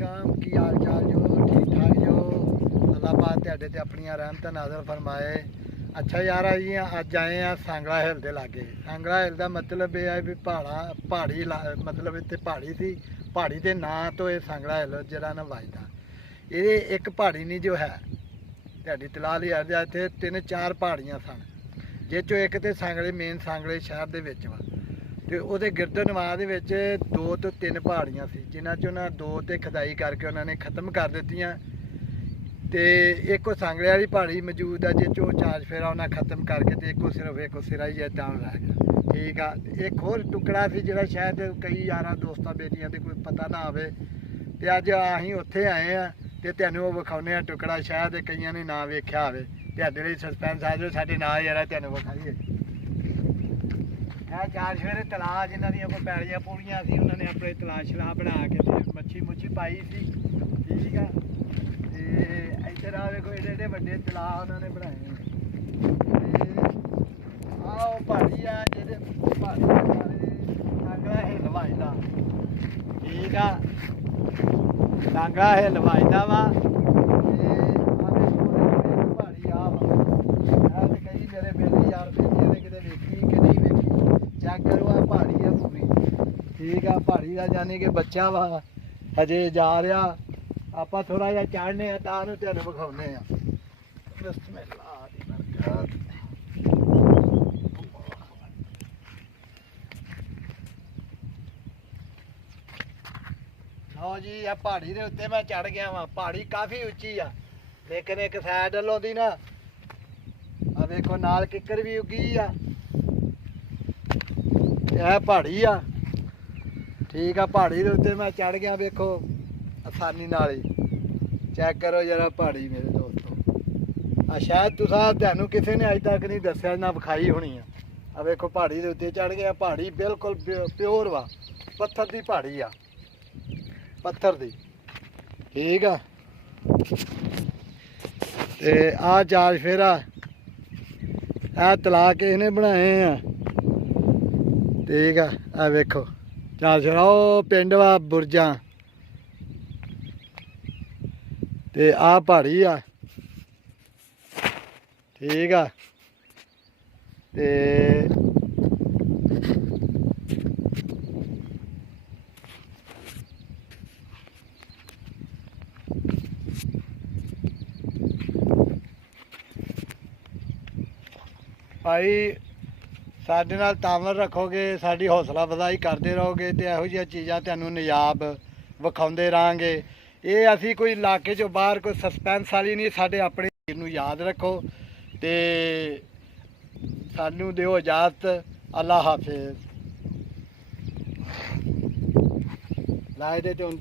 वालेकुम की हाल चाल जो ठीक ठाक जो अल्लाह पाक तुहाडे ते अपनियां रहमतां नाज़िल फरमाए। अच्छा यार जी अज आए हैं सांगला हिल के लागे। सांगला हिल का मतलब यह है भी पहाड़ी मतलब इतने पहाड़ी थी, पहाड़ी के नाँ तो ये सांगला हिल जरा ना वजदा। ये एक पहाड़ी नहीं जो है तुहाडी तलाल यार इतने 3-4 पहाड़ियाँ सन, जिस चो एक तो सांगले मेन सांगले शहर के विच वा ते उहदे गिरदनवाह दे विच 2 तो 3 पहाड़ियाँ सी, जिन्हां चों ना 2 ते खुदाई करके उन्होंने खत्म कर दित्तियां ते एक सांगले वाली पहाड़ी मौजूद है जिस चो 4 फेरा उन्हें खत्म करके ते एक सिर्फ एक सिरा ही जान रह गया। ठीक है, एक होर टुकड़ा सी जिहड़ा शायद कई यारां दोस्तां बेलियां दे कोई पता ना आवे ते अज असीं उत्थे आए हैं ते तुहानूं ओह विखाउने आ टुकड़ा, शायद कईयां ने ना वेख्या होवे। तुहाडे लई सस्पेंस आ जो साडे नाल यार तुहानूं विखाईए। यह 4 फेरे तलाऽ जिन्हां दियां कोई पैलियां पूलियां सी उन्होंने अपने तलाऽ शलाऽ बना के मच्छी मुच्छी पाई सी। ठीक है, इधर आ देखो एडे एडे वड्डे तलाऽ उन्होंने बनाए। आओ पहाड़ी आ जेह्दे पहाड़ी सांगला हिल वजदा। ठीक आ, सांगला हिल वजदा वा पहाड़ी आ वा कई मेरे बेले यार बेलियां किते वेखी कि नहीं वेखी, चेक करो आ पहाड़ी है पूरी। ठीक है, पहाड़ी का यानी कि बच्चा वा हजे जा रहा, आप थोड़ा जहा चढ़ने तुहानूं विखाउने आ। बिस्मिल्लाह दी बरकत। लो जी आ पहाड़ी के उत्ते मैं चढ़ गया वा। पहाड़ी काफ़ी उच्ची आ लेकिन एक साइड वालों दी ना आ वेखो नाल किक्कर भी उगी आ। यह पहाड़ी आ। ठीक है, पहाड़ी के उत्ते मैं चढ़ गया, वेखो आसानी नाल ही चेक करो जरा पहाड़ी मेरे दोस्तों। शायद तुहानूं किसी ने अज तक नहीं दस्सिया ना विखाई होनी है। आ वेखो पहाड़ी के उत्ते चढ़ गया, पहाड़ी बिल्कुल प्योर वा, पत्थर की पहाड़ी आ, पत्थर दी। ठीक है, ते आ 4 फेरा आ तलाऽ किसी ने बनाए हैं। ठीक है, आ वेखो 4 फेरा ओ पिंड वा बुरजा ते आ पहाड़ी आ। ठीक है, ते भाई साडे नाल तामल रखोगे, साडी हौसला अफजाई करते रहोगे तो इहो जिहियां चीज़ां तुहानूं नियाब विखाउंदे रहांगे। ये असी कोई इलाके चों बाहर कोई सस्पेंस वाली नहीं, साडे अपने वीर नूं याद रखो ते सानूं दिओ इजाजत। अल्लाह हाफिज़। लाए दे ते हुण